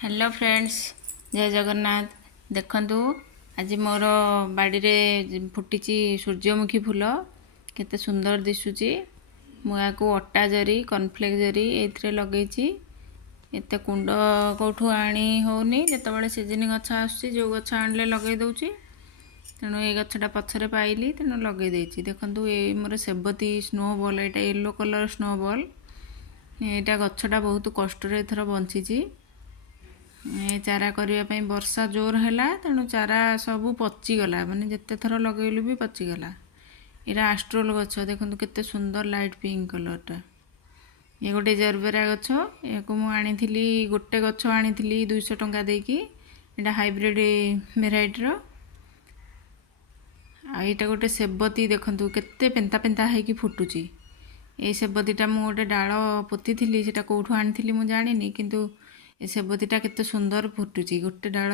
Hello friends, जय जगन्नाथ। देखंतु आज मोर बाड़ी रे फुटी सूर्यमुखी फूल केते सुंदर दिशुची। मुझे अटा जरी कॉर्नफ्लेक्स जरी ये लगे एत कुंड कौटू आनी होनी जिते सीजन गछ आसूँ जो गछ आने लगे दूची। तेणु ये गछटा पछरे पाइली तेणु लगे देछि। देखंतु ये मोर सेबती स्नोबॉल, यहाँ येलो कलर स्नोबॉल। यहाँ गछटा बहुत कष्ट एथर बंची। चारा करने वर्षा जोर है तेणु चारा सब पचिगला, माने जिते थर लगेलु भी पचिगला। यहाँ आस्ट्रोल गछ देखो केते सुंदर लाइट पिंक कलरटा। ये गोटे जरबेरा गछ, या मुझे गोटे गछ आनी 200 टंका देकी। यहाँ हाइब्रिड भेराइटर। आईटा गोटे सेबती देखो केते पेंता पेंता है फुटुची। ये सेबतीटा मु गोटे डाल पोती थी, कौटू आनी मुझे जानी, किंतु ए सेबतीटा केते सुंदर फुटुची गोटे डाल।